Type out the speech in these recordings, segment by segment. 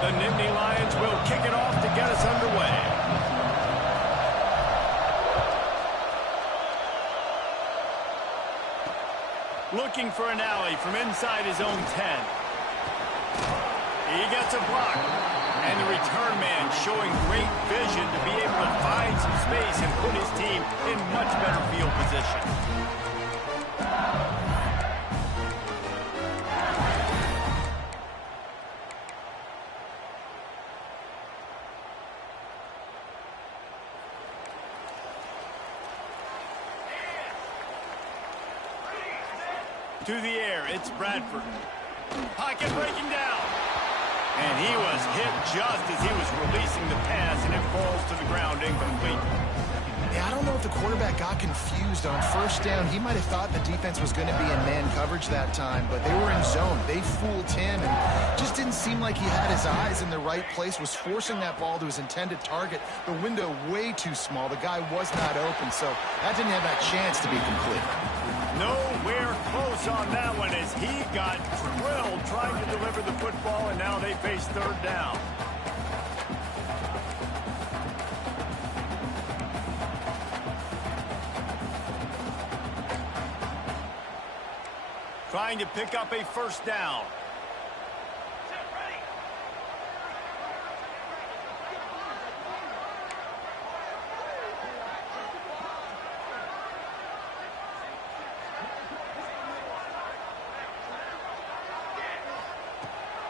The Nittany Lions will kick it off to get us underway. Looking for an alley from inside his own 10. He gets a block. And the return man showing great vision to be able to find some space and put his team in much better field position. To the air, it's Bradford. Pocket breaking down. And he was hit just as he was releasing the pass, and it falls to the ground incomplete. Yeah, I don't know if the quarterback got confused on first down. He might have thought the defense was going to be in man coverage that time, but they were in zone. They fooled him, and just didn't seem like he had his eyes in the right place, was forcing that ball to his intended target. The window way too small. The guy was not open, so that didn't have that chance to be complete. Nowhere close on that one as he got drilled trying to deliver the football, and now they face third down. Trying to pick up a first down.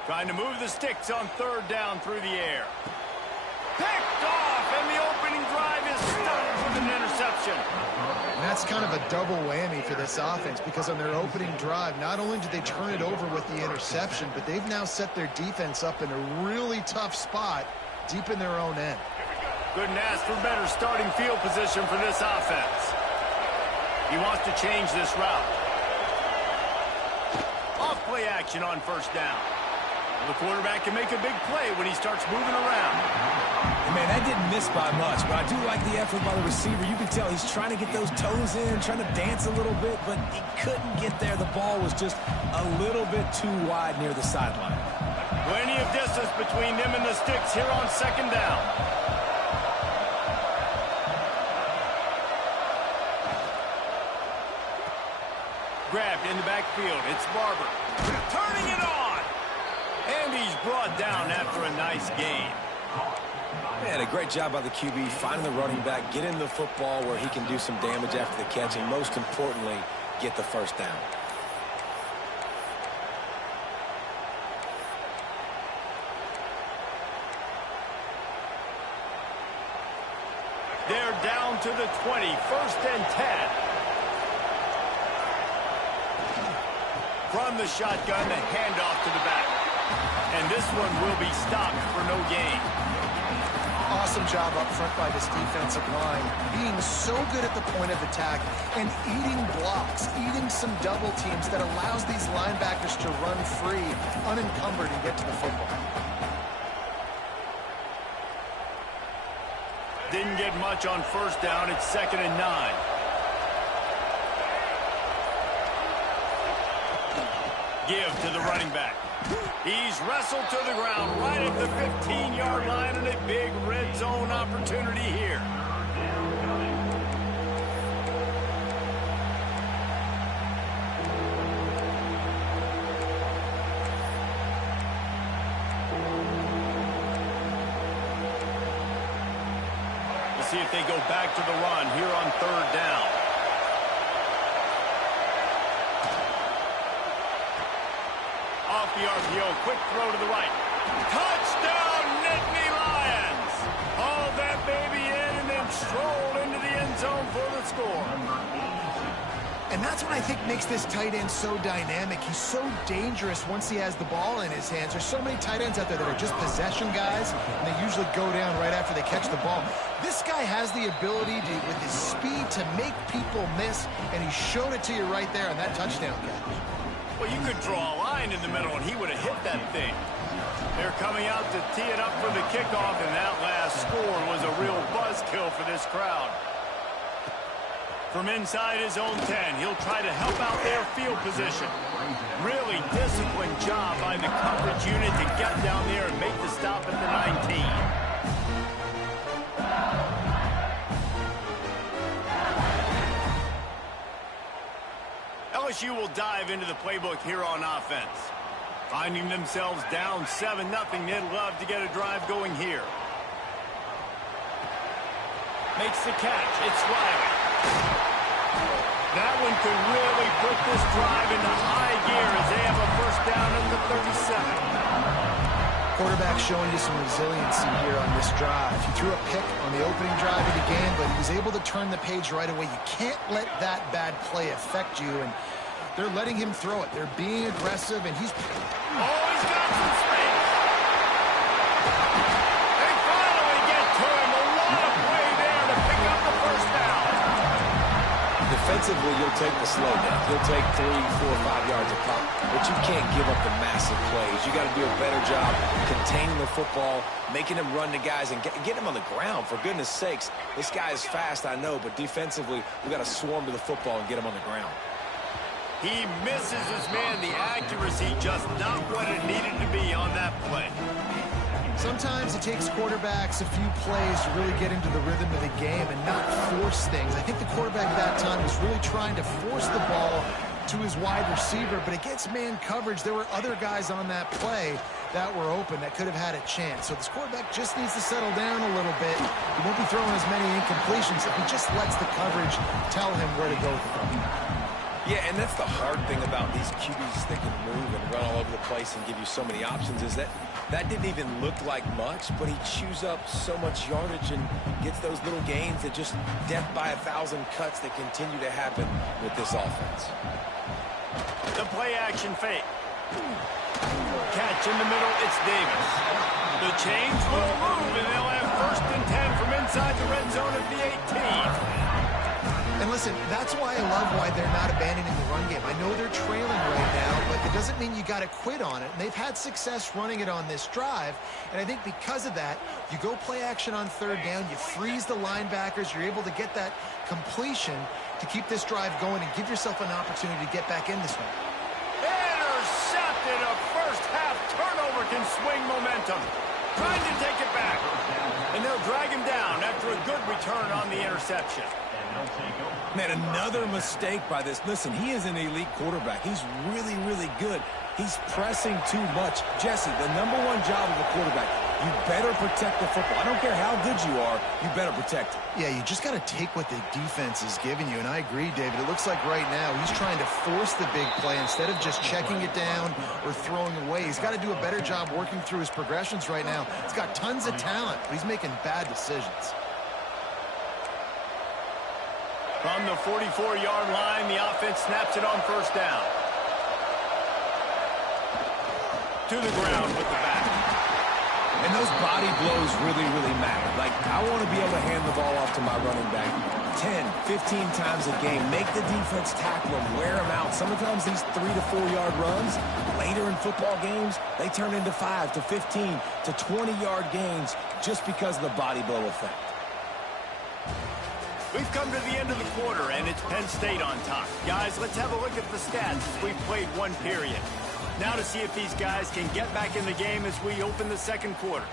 Trying to move the sticks on third down through the air. Picked off, and the opening drive is stopped with an interception. And that's kind of a double whammy for this offense, because on their opening drive, not only did they turn it over with the interception, but they've now set their defense up in a really tough spot deep in their own end. Couldn't ask for better starting field position for this offense. He wants to change this route. Off play action on first down. The quarterback can make a big play when he starts moving around. Man, that didn't miss by much, but I do like the effort by the receiver. You can tell he's trying to get those toes in, trying to dance a little bit, but he couldn't get there. The ball was just a little bit too wide near the sideline. Plenty of distance between them and the sticks here on second down. Grabbed in the backfield. It's Barber. Turning it on. And he's brought down after a nice gain. Man, a great job by the QB, finding the running back, getting the football where he can do some damage after the catch, and most importantly, get the first down. They're down to the 20, 1st and 10. From the shotgun, the handoff to the back. And this one will be stopped for no gain. Awesome job up front by this defensive line, being so good at the point of attack and eating blocks, eating some double teams that allows these linebackers to run free, unencumbered, and get to the football. Didn't get much on first down. It's 2nd and 9. Give to the running back. He's wrestled to the ground right at the 15-yard line, and a big red zone opportunity here. We'll see if they go back to the run here on third down. Off the RPO, quick throw to the right. Touchdown, Nittany Lions! Hauled that baby in and then strolled into the end zone for the score. And that's what I think makes this tight end so dynamic. He's so dangerous once he has the ball in his hands. There's so many tight ends out there that are just possession guys, and they usually go down right after they catch the ball. This guy has the ability to, with his speed, to make people miss, and he showed it to you right there on that touchdown catch. Well, you could draw a line in the middle, and he would have hit that thing. They're coming out to tee it up for the kickoff, and that last score was a real buzzkill for this crowd. From inside his own 10, he'll try to help out their field position. Really disciplined job by the coverage unit to get down there and make this stop at the 19. LSU will dive into the playbook here on offense. Finding themselves down 7-0, they'd love to get a drive going here. Makes the catch. It's Riley. That one could really put this drive into high gear as they have a first down at the 37. Quarterback showing you some resiliency here on this drive. He threw a pick on the opening drive of the game, but he was able to turn the page right away. You can't let that bad play affect you, and they're letting him throw it. They're being aggressive, and he's... Oh, he's got some space. They finally get to him. A lot of play there to pick up the first down. Defensively, you'll take the slow down. You'll take 3, 4, 5 yards a pop, but you can't give up the massive plays. You got to do a better job containing the football, making him run to guys, and get him on the ground, for goodness sakes. This guy is fast, I know, but defensively, we got to swarm to the football and get him on the ground. He misses his man. The accuracy just not what it needed to be on that play. Sometimes it takes quarterbacks a few plays to really get into the rhythm of the game and not force things. I think the quarterback at that time was really trying to force the ball to his wide receiver, but against man coverage, there were other guys on that play that were open that could have had a chance. So this quarterback just needs to settle down a little bit. He won't be throwing as many incompletions if he just lets the coverage tell him where to go from. Yeah, and that's the hard thing about these QBs that can move and run all over the place and give you so many options is that didn't even look like much, but he chews up so much yardage and gets those little gains that just death by 1,000 cuts that continue to happen with this offense. The play action fake. Catch in the middle, it's Davis. The chains will move, and they'll have 1st and 10 from inside the red zone at the 18. And listen, that's why I love why they're not abandoning the run game. I know they're trailing right now, but it doesn't mean you got to quit on it. And they've had success running it on this drive, and I think because of that, you go play action on 3rd down, you freeze the linebackers, you're able to get that completion to keep this drive going and give yourself an opportunity to get back in this one. Intercepted. A first-half turnover can swing momentum. Trying to take it back. And they'll drag him down after a good return on the interception. Man, another mistake by this. Listen, he is an elite quarterback. He's really, really good. He's pressing too much. Jesse, the #1 job of a quarterback, you better protect the football. I don't care how good you are, you better protect it. Yeah, you just got to take what the defense is giving you, and I agree, David. It looks like right now he's trying to force the big play instead of just checking it down or throwing away. He's got to do a better job working through his progressions right now. He's got tons of talent, but he's making bad decisions. From the 44-yard line, the offense snaps it on 1st down. To the ground with the back. And those body blows really, really matter. Like, I want to be able to hand the ball off to my running back 10, 15 times a game. Make the defense tackle him, wear him out. Sometimes these 3 to 4 yard runs, later in football games, they turn into 5 to 15 to 20-yard gains just because of the body blow effect. We've come to the end of the quarter, and it's Penn State on top. Guys, let's have a look at the stats as we've played one period. Now to see if these guys can get back in the game as we open the 2nd quarter.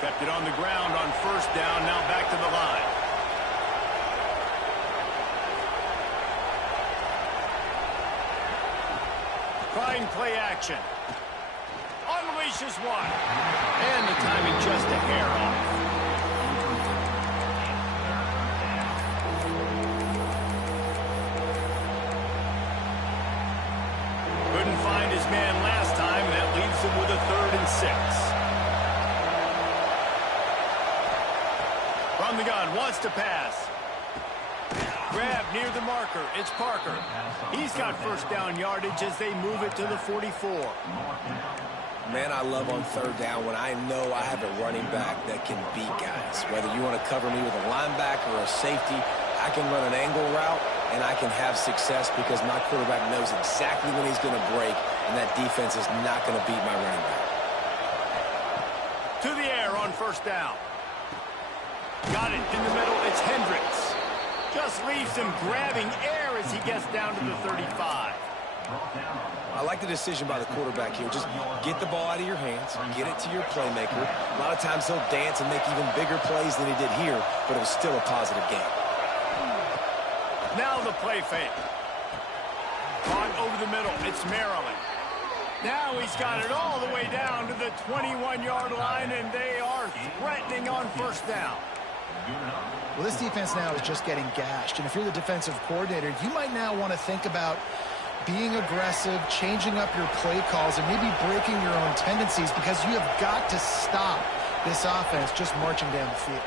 Kept it on the ground on 1st down, now back to the line. Trying play action. Unleashes one. And the timing just a hair off. Couldn't find his man last time. That leaves him with a 3rd and 6. From the gun, wants to pass. Grab near the marker. It's Parker. He's got 1st down yardage as they move it to the 44. Man, I love on 3rd down when I know I have a running back that can beat guys. Whether you want to cover me with a linebacker or a safety, I can run an angle route, and I can have success because my quarterback knows exactly when he's going to break, and that defense is not going to beat my running back. To the air on 1st down. Got it in the middle. It's Hendricks. Just leaves him grabbing air as he gets down to the 35. I like the decision by the quarterback here. Just get the ball out of your hands, get it to your playmaker. A lot of times he'll dance and make even bigger plays than he did here, but it was still a positive game. Now the play fake. Caught over the middle. It's Maryland. Now he's got it all the way down to the 21-yard line, and they are threatening on first down. Well, this defense now is just getting gashed, and if you're the defensive coordinator, you might now want to think about being aggressive, changing up your play calls, and maybe breaking your own tendencies, because you have got to stop this offense just marching down the field.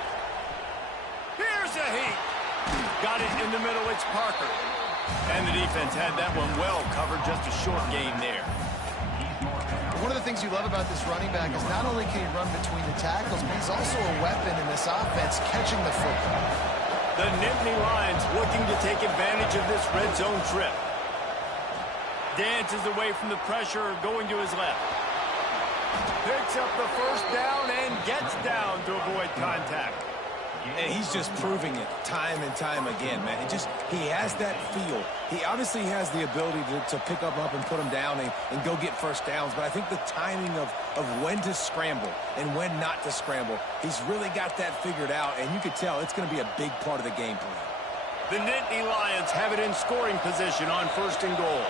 Here's a heat. Got it in the middle. It's Parker. And the defense had that one well covered. Just a short game there. One of the things you love about this running back is not only can he run between the tackles, but he's also a weapon in this offense catching the football. The Nittany Lions looking to take advantage of this red zone trip. Dances away from the pressure, going to his left. Picks up the first down and gets down to avoid contact. And he's just proving it time and time again, man. He has that feel. He obviously has the ability to pick up and put him down and go get first downs, but I think the timing of when to scramble and when not to scramble, he's really got that figured out, and you could tell it's going to be a big part of the game plan. The Nittany Lions have it in scoring position on first and goal.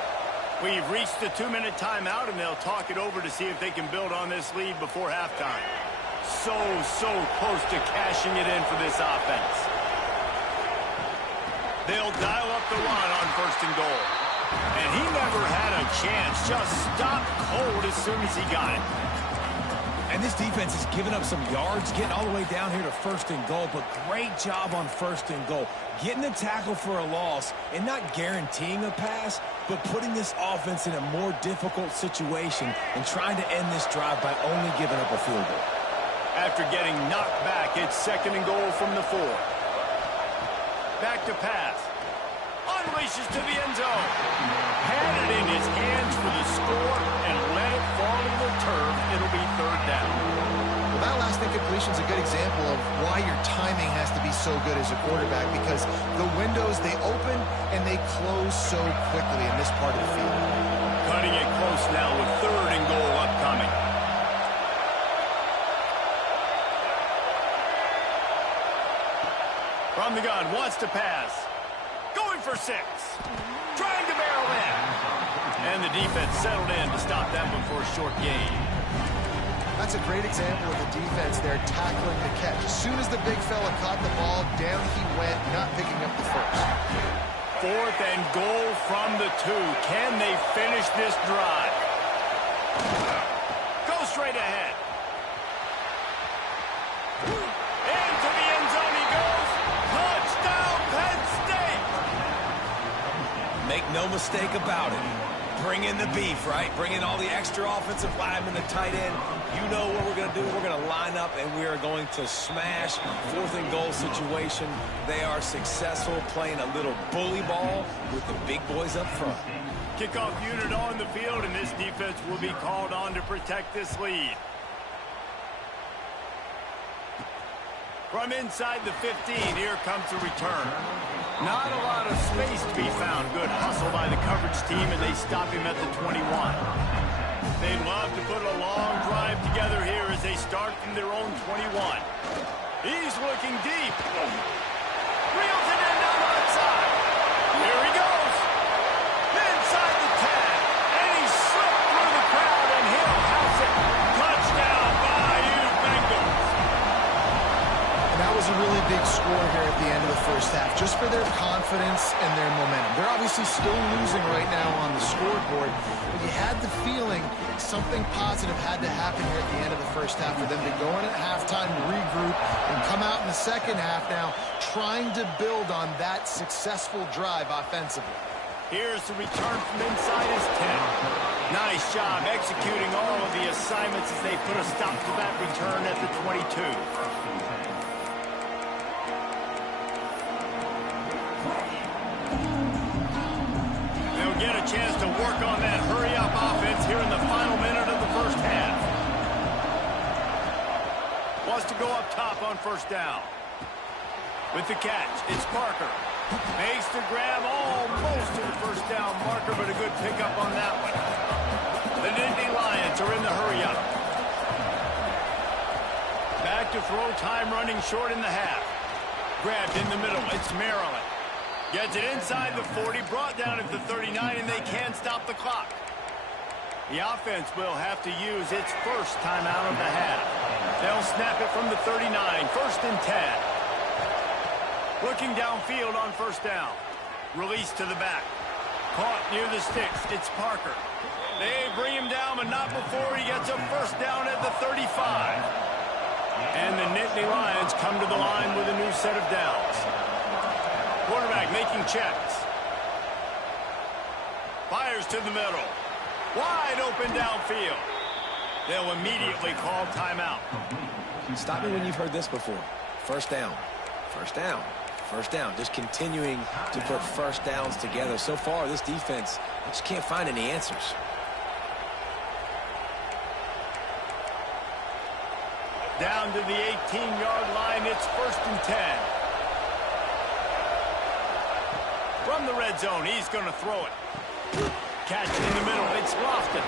We've reached the 2-minute timeout, and they'll talk it over to see if they can build on this lead before halftime. So close to cashing it in for this offense. They'll dial up the run on first and goal. And he never had a chance. Just stopped cold as soon as he got it. And this defense has given up some yards, getting all the way down here to first and goal, but great job on first and goal. Getting the tackle for a loss and not guaranteeing a pass, but putting this offense in a more difficult situation and trying to end this drive by only giving up a field goal. After getting knocked back, it's second and goal from the 4. Back to pass. Unleashes to the end zone. Had it in his hands for the score and let it fall to the turf. It'll be third down. Well, that last incompletion is a good example of why your timing has to be so good as a quarterback, because the windows, they open and they close so quickly in this part of the field. Cutting it close now with third and goal upcoming. From the gun, wants to pass. Going for 6. Trying to barrel in. And the defense settled in to stop that one for a short gain. That's a great example of the defense there tackling the catch. As soon as the big fella caught the ball, down he went, not picking up the first. Fourth and goal from the 2. Can they finish this drive? Go straight ahead. Into the end zone he goes. Touchdown, Penn State! Make no mistake about it. Bring in the beef, right? Bring in all the extra offensive linemen, the tight end. You know what we're going to do. We're going to line up, and we are going to smash fourth and goal situation. They are successful playing a little bully ball with the big boys up front. Kickoff unit on the field, and this defense will be called on to protect this lead. From inside the 15, here comes the return. Not a lot of space to be found. Good hustle by the coverage team, and they stop him at the 21. They'd love to put a long drive together here as they start from their own 21. He's looking deep. Reels it in down the left side. Here he goes. Inside the 10. And he slipped through the crowd, and he'll house it. Touchdown, Bayou Bengals. That was a really big score here at the end of the first half, just for their confidence and their momentum. They're obviously still losing right now on the scoreboard, but you had the feeling something positive had to happen here at the end of the first half for them to go in at halftime, regroup, and come out in the second half now trying to build on that successful drive offensively. Here's the return from inside his 10. Nice job executing all of the assignments as they put a stop to that return at the 22. Get a chance to work on that hurry-up offense here in the final minute of the first half. Wants to go up top on first down. With the catch, it's Parker. Makes the grab almost to the first down marker, but a good pickup on that one. The Nittany Lions are in the hurry-up. Back to throw, time running short in the half. Grabbed in the middle, it's Maryland. Gets it inside the 40, brought down at the 39, and they can't stop the clock. The offense will have to use its first timeout of the half. They'll snap it from the 39, 1st and 10. Looking downfield on first down. Release to the back. Caught near the sticks. It's Parker. They bring him down, but not before he gets a first down at the 35. And the Nittany Lions come to the line with a new set of downs. Quarterback making checks. Fires to the middle. Wide open downfield. They'll immediately call timeout. Stop me when you've heard this before. First down. First down. First down. Just continuing to put first downs together. So far, this defense just can't find any answers. Down to the 18-yard line. It's 1st and 10. From the red zone, he's going to throw it. Catch in the middle. It's Lofton.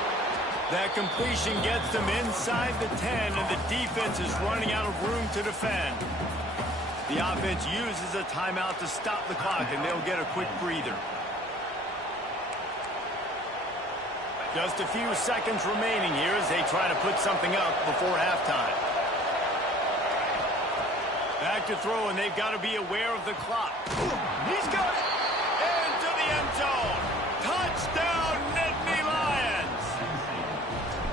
That completion gets them inside the 10, and the defense is running out of room to defend. The offense uses a timeout to stop the clock, and they'll get a quick breather. Just a few seconds remaining here as they try to put something up before halftime. Back to throw, and they've got to be aware of the clock. He's got it! Into the end zone! Touchdown, Nittany Lions!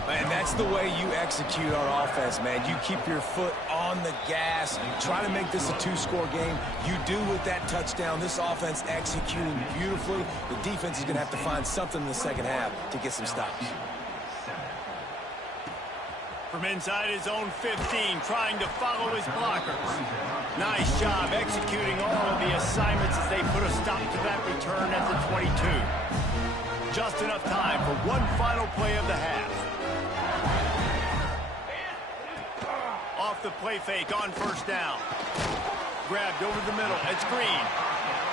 And that's the way you execute on offense, man. You keep your foot on the gas and try to make this a two-score game. You do with that touchdown. This offense executing beautifully. The defense is going to have to find something in the second half to get some stops. From inside his own 15, trying to follow his blockers. Nice job executing all of the assignments as they put a stop to that return at the 22. Just enough time for one final play of the half. Off the play fake on first down. Grabbed over the middle. It's Green.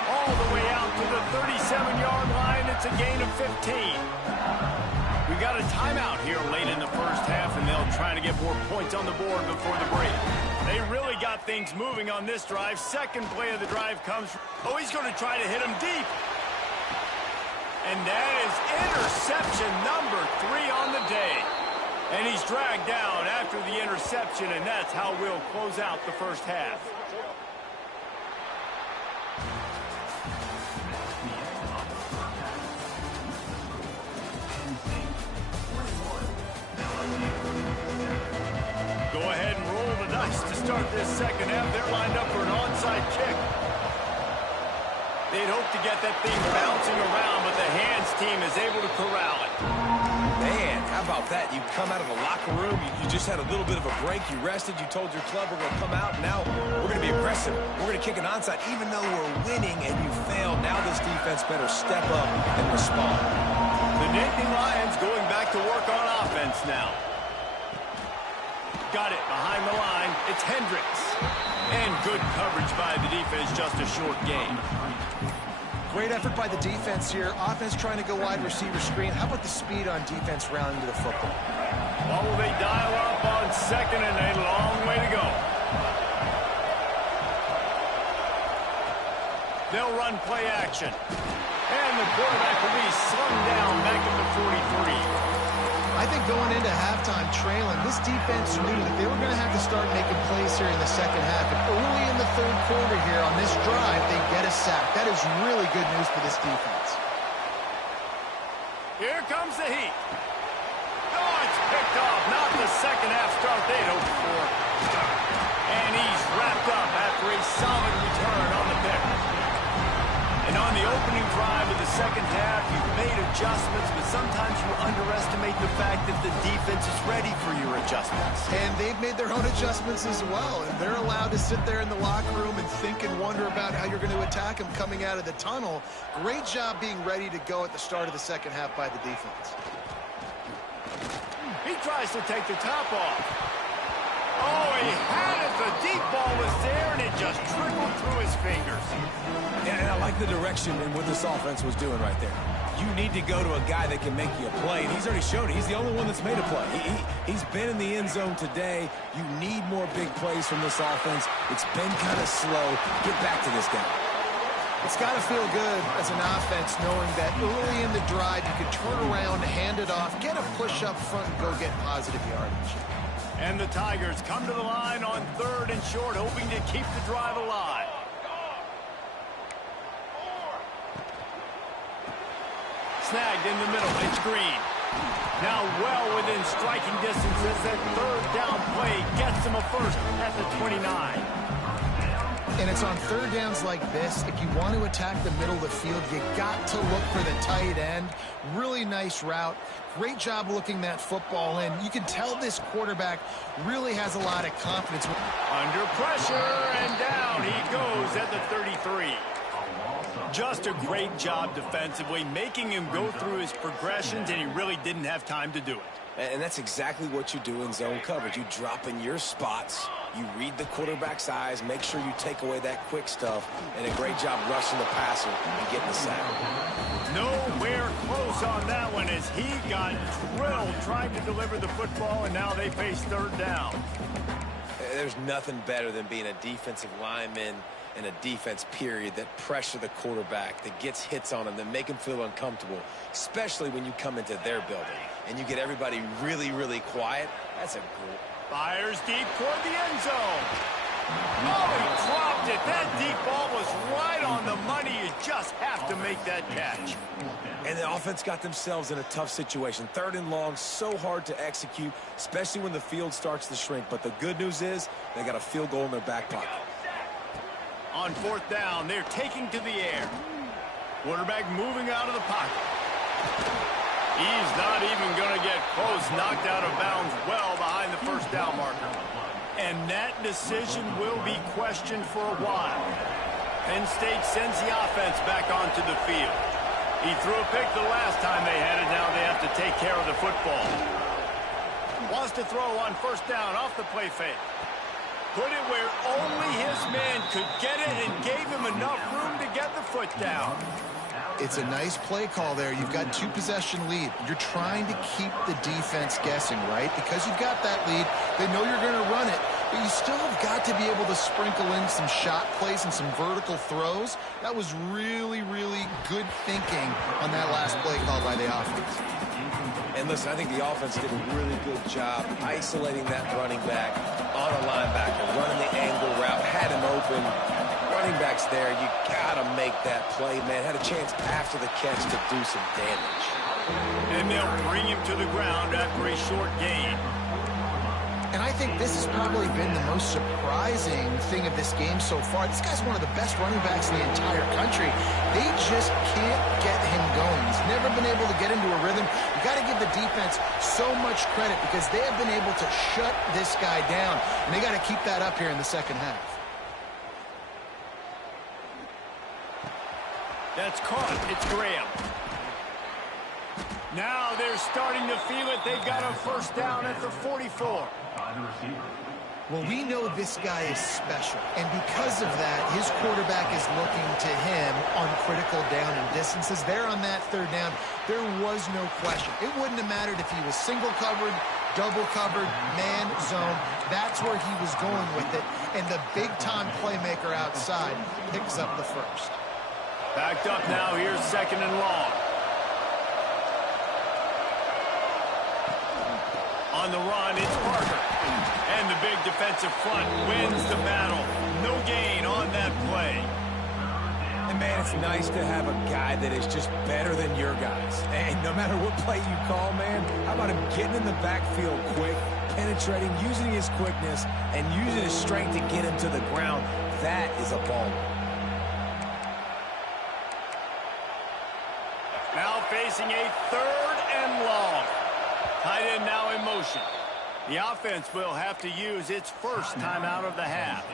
All the way out to the 37-yard line. It's a gain of 15. We got a timeout here late in the first half, and they'll try to get more points on the board before the break. They really got things moving on this drive. Second play of the drive comes from... Oh, he's going to try to hit him deep. And that is interception number 3 on the day. And he's dragged down after the interception, and that's how we'll close out the first half. Go ahead and roll the dice to start this second half. They're lined up for an onside kick. They'd hope to get that thing bouncing around, but the hands team is able to corral it. Man, how about that? You come out of the locker room, you just had a little bit of a break, you rested, you told your club we're going to come out, and now we're going to be aggressive. We're going to kick an onside. Even though we're winning and you failed, now this defense better step up and respond. The Nittany Lions going back to work on offense now. Got it behind the line. It's Hendricks. And good coverage by the defense, just a short gain. Great effort by the defense here. Offense trying to go wide receiver screen. How about the speed on defense rounding to the football? Well, will they dial up on second and a long way to go? They'll run play action. And the quarterback will be slung down back at the 43. I think going into halftime trailing, this defense knew that they were going to have to start making plays here in the second half. And early in the third quarter here on this drive, they get a sack. That is really good news for this defense. Here comes the heat. Oh, it's picked off. Not the second half start they'd hoped for. And he's wrapped up after a solid return on the pick. And on the opening drive of the second half, you've made adjustments, but sometimes you underestimate the fact that the defense is ready for your adjustments. And they've made their own adjustments as well. And they're allowed to sit there in the locker room and think and wonder about how you're going to attack them coming out of the tunnel. Great job being ready to go at the start of the second half by the defense. He tries to take the top off. Oh, he had it. The deep ball was there, and it just trickled through his fingers. Yeah, and I like the direction and what this offense was doing right there. You need to go to a guy that can make you a play, and he's already showed it. He's the only one that's made a play. He's been in the end zone today. You need more big plays from this offense. It's been kind of slow. Get back to this guy. It's got to feel good as an offense knowing that early in the drive you can turn around, hand it off, get a push up front, and go get positive yardage. And the Tigers come to the line on 3rd and short, hoping to keep the drive alive. Snagged in the middle. It's Green. Now well within striking distance as that 3rd down play gets him a first at the 29. And it's on 3rd downs like this. If you want to attack the middle of the field, you got to look for the tight end. Really nice route. Great job looking that football in. You can tell this quarterback really has a lot of confidence. Under pressure, and down he goes at the 33. Just a great job defensively, making him go through his progressions, and he really didn't have time to do it. And that's exactly what you do in zone coverage. You drop in your spots, you read the quarterback's eyes, make sure you take away that quick stuff, and a great job rushing the passer and getting the sack. Nowhere close on that one as he got drilled trying to deliver the football, and now they face 3rd down. There's nothing better than being a defensive lineman and a defense period that pressure the quarterback, that gets hits on him, that make him feel uncomfortable, especially when you come into their building and you get everybody really, really quiet. That's a great. Fires deep toward the end zone. Oh, he dropped it. That deep ball was right on the money. You just have to make that catch. And the offense got themselves in a tough situation. 3rd and long, so hard to execute, especially when the field starts to shrink. But the good news is they got a field goal in their back pocket. On 4th down, they're taking to the air. Quarterback moving out of the pocket. He's not even going to get close. Knocked out of bounds well behind the 1st down marker. And that decision will be questioned for a while. Penn State sends the offense back onto the field. He threw a pick the last time they had it. Now they have to take care of the football. Wants to throw on 1st down off the play fake. Put it where only his man could get it and gave him enough room to get the foot down. It's a nice play call there. You've got 2-possession lead. You're trying to keep the defense guessing, right? Because you've got that lead. They know you're going to run it, but you still have got to be able to sprinkle in some shot plays and some vertical throws. That was really, really good thinking on that last play call by the offense. And listen, I think the offense did a really good job isolating that running back on a linebacker, running the angle route, had him open. Running back's there. You got to make that play, man. Had a chance after the catch to do some damage. And they'll bring him to the ground after a short gain. And I think this has probably been the most surprising thing of this game so far. This guy's one of the best running backs in the entire country. They just can't get him going. He's never been able to get into a rhythm. You got to give the defense so much credit because they have been able to shut this guy down. And they got to keep that up here in the 2nd half. That's caught. It's Graham. Now they're starting to feel it. They've got a 1st down at the 44. Well, we know this guy is special, and because of that, his quarterback is looking to him on critical down and distances. There on that 3rd down, there was no question. It wouldn't have mattered if he was single covered, double covered, man, zone. That's where he was going with it, and the big-time playmaker outside picks up the 1st. Backed up now. Here's 2nd and long. On the run, it's Parker. And the big defensive front wins the battle. No gain on that play. And, man, it's nice to have a guy that is just better than your guys. And no matter what play you call, man, how about him getting in the backfield quick, penetrating, using his quickness, and using his strength to get him to the ground. That is a ball. Now facing a 3rd and long. Tight end now in motion. The offense will have to use its 1st timeout of the half.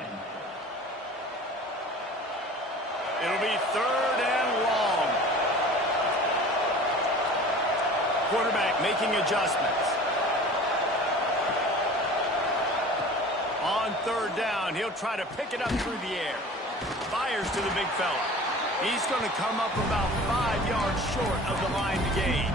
It'll be 3rd and long. Quarterback making adjustments. on third down. He'll try to pick it up through the air. Fires to the big fella. He's going to come up about 5 yards short of the line to gain.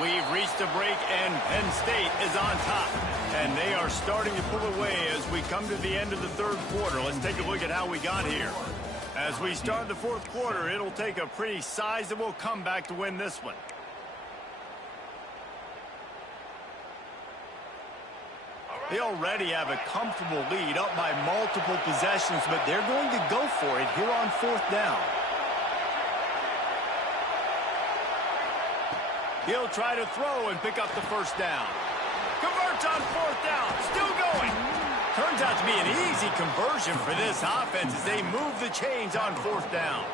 We've reached a break, and Penn State is on top. And they are starting to pull away as we come to the end of the third quarter. Let's take a look at how we got here. As we start the fourth quarter, it'll take a pretty sizable comeback to win this one. They already have a comfortable lead, up by multiple possessions, but they're going to go for it here on fourth down. He'll try to throw and pick up the first down. Converts on fourth down. Still going. Turns out to be an easy conversion for this offense as they move the chains on fourth down.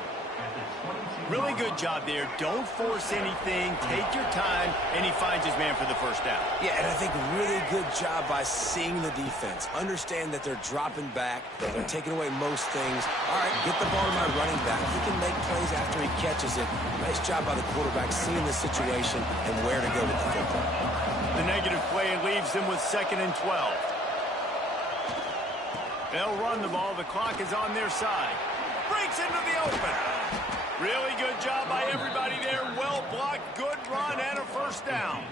Really good job there. Don't force anything. Take your time, and he finds his man for the first down. Yeah, and I think really good job by seeing the defense. Understand that they're dropping back. They're taking away most things. All right, get the ball to my running back. He can make plays after he catches it. Nice job by the quarterback seeing the situation and where to go with the football. The negative play leaves him with 2nd and 12. They'll run the ball. The clock is on their side. Breaks into the open. Really good job by everybody there. Well blocked, good run, and a first down.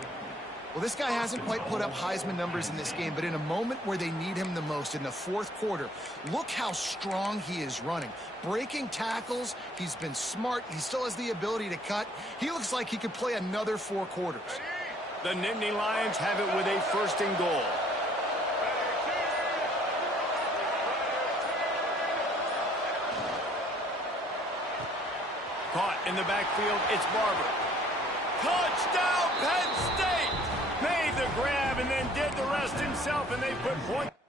Well, this guy hasn't quite put up Heisman numbers in this game, but in a moment where they need him the most, in the fourth quarter, look how strong he is running. Breaking tackles, he's been smart. He still has the ability to cut. He looks like he could play another 4 quarters. The Nittany Lions have it with a 1st and goal. Caught in the backfield, it's Barber. Touchdown, Penn State! Made the grab and then did the rest himself, and they put points.